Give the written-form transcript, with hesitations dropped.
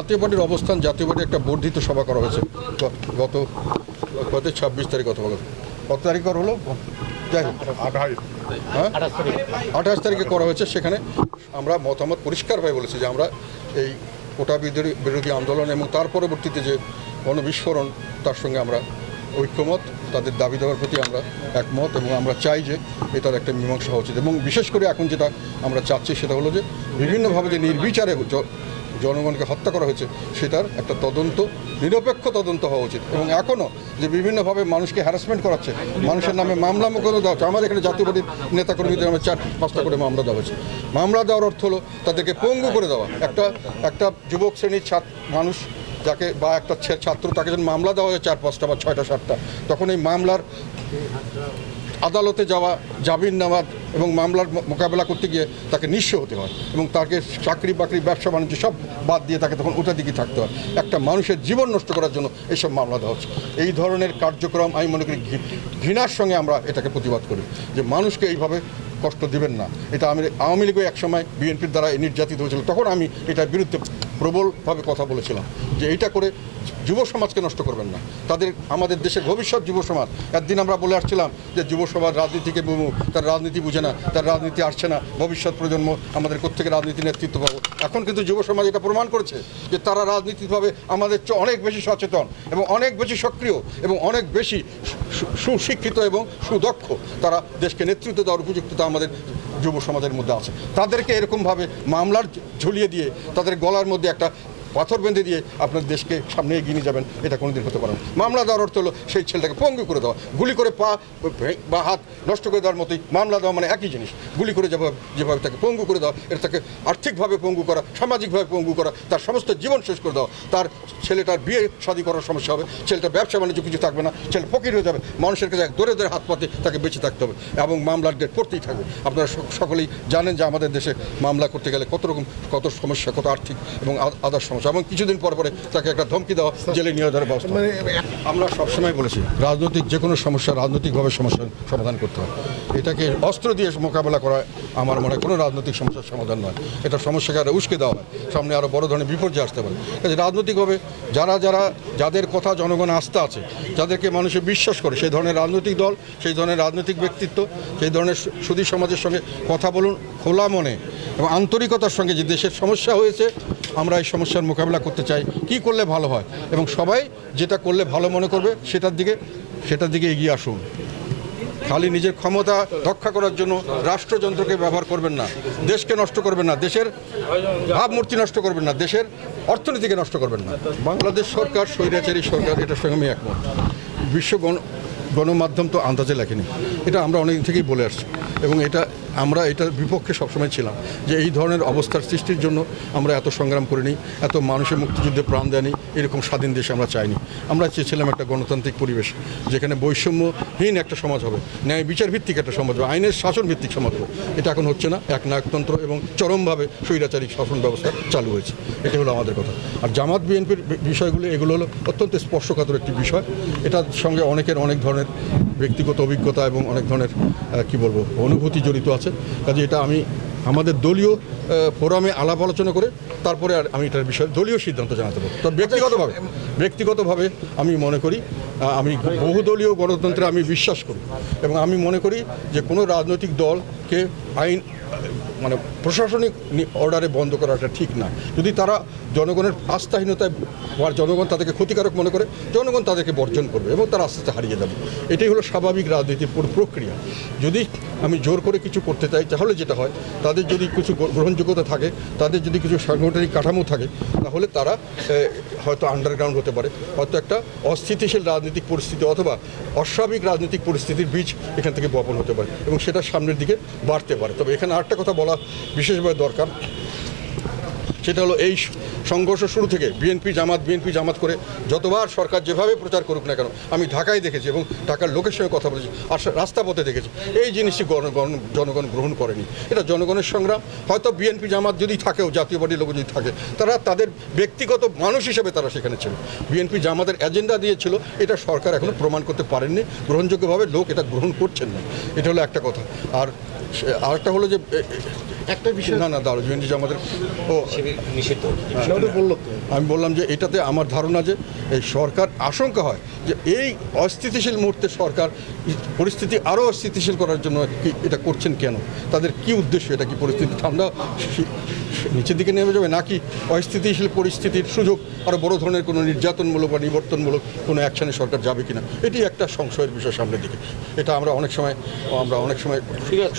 জাতীয় পার্টির অবস্থান, জাতীয় পার্টির একটা বর্ধিত সভা করা হয়েছে গত 26 তারিখ অথবা কত তারিখ করা হলো, যাই হোক 28 তারিখে করা হয়েছে। সেখানে আমরা মতামত পরিষ্কারভাবে বলেছি যে আমরা এই কোটা বিরোধী আন্দোলন এবং তার পরবর্তীতে যে গণবিস্ফোরণ তার সঙ্গে আমরা ঐক্যমত, তাদের দাবি দেওয়ার প্রতি আমরা একমত এবং আমরা চাই যে এটার একটা মীমাংসা হওয়া উচিত। এবং বিশেষ করে এখন যেটা আমরা চাচ্ছি সেটা হলো যে বিভিন্নভাবে যে নির্বিচারে জনগণকে হত্যা করা হয়েছে সেটার একটা তদন্ত, নিরপেক্ষ তদন্ত হওয়া উচিত। এবং এখনও যে বিভিন্নভাবে মানুষকে হ্যারাসমেন্ট করাচ্ছে, মানুষের নামে মামলা মোকদ্দমা দেওয়া হচ্ছে। আমাদের এখানে জাতীয় পার্টির নেতাকর্মীদের নামে 4-5টা করে মামলা দেওয়া হয়েছে। মামলা দেওয়ার অর্থ হলো তাদেরকে পঙ্গু করে দেওয়া। একটা যুবক শ্রেণীর মানুষ যাকে বা একটা ছাত্র, তাকে যখন মামলা দেওয়া হয় 4-5টা বা 6টা-7টা, তখন এই মামলার আদালতে যাওয়া, জামিন নেওয়া এবং মামলার মোকাবেলা করতে গিয়ে তাকে নিঃস্ব হতে হয় এবং তাকে চাকরি বাকরি, ব্যবসা বাণিজ্য সব বাদ দিয়ে তাকে তখন ওটা দিকে থাকতে হয়। একটা মানুষের জীবন নষ্ট করার জন্য এইসব মামলা দেওয়া হচ্ছে। এই ধরনের কার্যক্রম আমি মনে করি ঘৃণার সঙ্গে আমরা এটাকে প্রতিবাদ করি যে মানুষকে এইভাবে কষ্ট দিবেন না। এটা আওয়ামী লীগও একসময় বিএনপির দ্বারা নির্যাতিত হয়েছিল, তখন আমি এটার বিরুদ্ধে প্রবলভাবে কথা বলেছিলাম যে এইটা করে যুব সমাজকে নষ্ট করবেন না, আমাদের দেশের ভবিষ্যৎ যুব সমাজ। একদিন আমরা বলে আসছিলাম যে যুব সমাজ রাজনীতিকে তার রাজনীতি বুঝে না, তার রাজনীতি আসছে না, ভবিষ্যৎ প্রজন্ম আমাদের কোত্থেকে রাজনীতি নেতৃত্ব পাবো। এখন কিন্তু যুব সমাজ এটা প্রমাণ করেছে যে তারা রাজনীতিভাবে আমাদের চেয়ে অনেক বেশি সচেতন এবং অনেক বেশি সক্রিয় এবং অনেক বেশি সুশিক্ষিত এবং সুদক্ষ। তারা দেশকে নেতৃত্ব দেওয়ার উপযুক্ততা আমাদের যুব সমাজের মধ্যে আছে। তাদেরকে এরকমভাবে মামলার ঝুলিয়ে দিয়ে, তাদের গলার মধ্যে একটা পাথর বেঁধে দিয়ে আপনার দেশকে সামনে এগিয়ে নিয়ে যাবেন, এটা কোনোদিন হতে পারে না। মামলা দেওয়ার অর্থ হলো সেই ছেলেটাকে পঙ্গু করে দেওয়া, গুলি করে পা বা হাত নষ্ট করে দেওয়ার মতোই। মামলা দেওয়া মানে একই জিনিস, গুলি করে যেভাবে তাকে পঙ্গু করে দেওয়া, এটা তাকে আর্থিকভাবে পঙ্গু করা, সামাজিকভাবে পঙ্গু করা, তার সমস্ত জীবন শেষ করে দেওয়া। তার ছেলেটার বিয়ে শাদী করার সমস্যা হবে, ছেলেটার ব্যবসা বাণিজ্য কিছু থাকবে না, ছেলে ফকির হয়ে যাবে, মানুষের কাছে ধরে ধরে হাত পাতে তাকে বেঁচে থাকতে হবে এবং মামলার ডেট পড়তেই থাকবে। আপনারা সকলেই জানেন যে আমাদের দেশে মামলা করতে গেলে কত সমস্যা, কত আর্থিক এবং আদার সমস্যা, এবং কিছুদিন পর পরে তাকে একটা ধমকি দেওয়া, জেলে নিয়ে যাওয়ার ব্যবস্থা। আমরা সবসময় বলেছি রাজনৈতিক যে কোনো সমস্যা রাজনৈতিকভাবে সমস্যার সমাধান করতে হয়। এটাকে অস্ত্র দিয়ে মোকাবেলা করা আমার মনে হয় কোনো রাজনৈতিক সমস্যার সমাধান নয়। এটা সমস্যাকে আরও উস্কে দেওয়া হয়, সামনে আরও বড় ধরনের বিপর্যয় আসতে পারে। রাজনৈতিকভাবে যাদের কথা জনগণ আস্থা আছে, যাদেরকে মানুষে বিশ্বাস করে, সেই ধরনের রাজনৈতিক দল, সেই ধরনের রাজনৈতিক ব্যক্তিত্ব, সেই ধরনের সুধী সমাজের সঙ্গে কথা বলুন খোলা মনে এবং আন্তরিকতার সঙ্গে। যে দেশের সমস্যা হয়েছে, আমরা এই সমস্যার মোকাবেলা করতে চাই, কি করলে ভালো হয় এবং সবাই যেটা করলে ভালো মনে করবে সেটার দিকে এগিয়ে আসুন। খালি নিজের ক্ষমতা রক্ষা করার জন্য রাষ্ট্রযন্ত্রকে ব্যবহার করবেন না, দেশকে নষ্ট করবেন না, দেশের ভাবমূর্তি নষ্ট করবেন না, দেশের অর্থনীতিকে নষ্ট করবেন না। বাংলাদেশ সরকার স্বৈরাচারী সরকার, এটার সঙ্গে আমি একমত। বিশ্ব গণমাধ্যম তো আন্দাজে লেখেনি, এটা আমরা অনেকদিন থেকেই বলে আসছি এবং আমরা এটার বিপক্ষে সবসময় ছিলাম যে এই ধরনের অবস্থার সৃষ্টির জন্য আমরা এত সংগ্রাম করিনি, এত মানুষের মুক্তিযুদ্ধে প্রাণ দেয়নি, এরকম স্বাধীন দেশে আমরা চাইনি। আমরা চেয়েছিলাম একটা গণতান্ত্রিক পরিবেশ, যেখানে বৈষম্যহীন একটা সমাজ হবে, ন্যায় বিচার ভিত্তিক একটা সমাজ হবে, আইনের শাসন ভিত্তিক সমাজ হবে। এটা এখন হচ্ছে না, একনায়কতন্ত্র এবং চরমভাবে স্বৈরাচারী শাসন ব্যবস্থা চালু হয়েছে। এটা হলো আমাদের কথা। আর জামাত বিএনপির বিষয়গুলো, এগুলো হলো অত্যন্ত স্পর্শকাতর একটি বিষয়। এটার সঙ্গে অনেকের অনেক ধরনের ব্যক্তিগত অভিজ্ঞতা এবং অনেক ধরনের অনুভূতি জড়িত আছে। কাজে এটা আমি আমাদের দলীয় ফোরামে আলাপ আলোচনা করে তারপরে আমি এটার বিষয়ে দলীয় সিদ্ধান্ত জানাতে পারবো। তো ব্যক্তিগতভাবে আমি মনে করি, আমি বহুদলীয় গণতন্ত্রে আমি বিশ্বাস করি এবং আমি মনে করি যে কোনো রাজনৈতিক দলকে প্রশাসনিক অর্ডারে বন্ধ করাটা ঠিক না। যদি তারা জনগণের আস্থাহীনতায় বা জনগণ তাদেরকে ক্ষতিকারক মনে করে, জনগণ তাদেরকে বর্জন করবে এবং তারা আস্তে আস্তে হারিয়ে যাবে। এটাই হলো স্বাভাবিক রাজনীতির প্রক্রিয়া। যদি আমি জোর করে কিছু করতে চাই, তাহলে যেটা হয়, তাদের যদি কিছু গ্রহণযোগ্যতা থাকে, তাদের যদি কিছু সাংগঠনিক কাঠামো থাকে, তাহলে তারা হয়তো আন্ডারগ্রাউন্ড হতে পারে, হয়তো একটা অস্থিতিশীল রাজনৈতিক পরিস্থিতি অথবা অস্বাভাবিক রাজনৈতিক পরিস্থিতির বীজ এখান থেকে বপন হতে পারে এবং সেটা সামনের দিকে বাড়তে পারে। তবে এখানে আরেকটা কথা বলা বিশেষভাবে দরকার, সেটা হলো এই সংঘর্ষ শুরু থেকে বিএনপি জামাত করে যতবার সরকার যেভাবে প্রচার করুক না কেন, আমি ঢাকায় দেখেছি এবং ঢাকার লোকের সঙ্গে কথা বলেছি, আর রাস্তা পথে দেখেছি, এই জিনিসটি জনগণ গ্রহণ করেনি। এটা জনগণের সংগ্রাম। হয়তো বিএনপি জামাত যদি থাকেও, জাতীয় পার্টির লোক যদি থাকে, তারা তাদের ব্যক্তিগত মানুষ হিসেবে তারা সেখানে ছিল। বিএনপি জামাতের এজেন্ডা দিয়েছিল, এটা সরকার এখনও প্রমাণ করতে পারেননি, গ্রহণযোগ্যভাবে লোক এটা গ্রহণ করছেন না। এটা হলো একটা কথা। আর আরেকটা হলো যে একটা বিষয় না দাঁড়ো জয়েন্ট যে আমাদের নিষিদ্ধ বললো তো আমি বললাম যে এটাতে আমার ধারণা যে এই সরকার আশঙ্কা হয় যে এই অস্থিতিশীল মুহূর্তে সরকার পরিস্থিতি আরও অস্থিতিশীল করার জন্য কি এটা করছেন কেন, তাদের কি উদ্দেশ্য, এটা কি পরিস্থিতি ঠান্ডা নিচের দিকে নেমে যাবে নাকি অস্থিতিশীল পরিস্থিতির সুযোগ আরও বড় ধরনের কোনো নির্যাতনমূলক বা নিবর্তনমূলক কোনো অ্যাকশনে সরকার যাবে কিনা, এটি একটা সংশয়ের বিষয় সামনের দিকে। এটা আমরা অনেক সময় ঠিক আছে।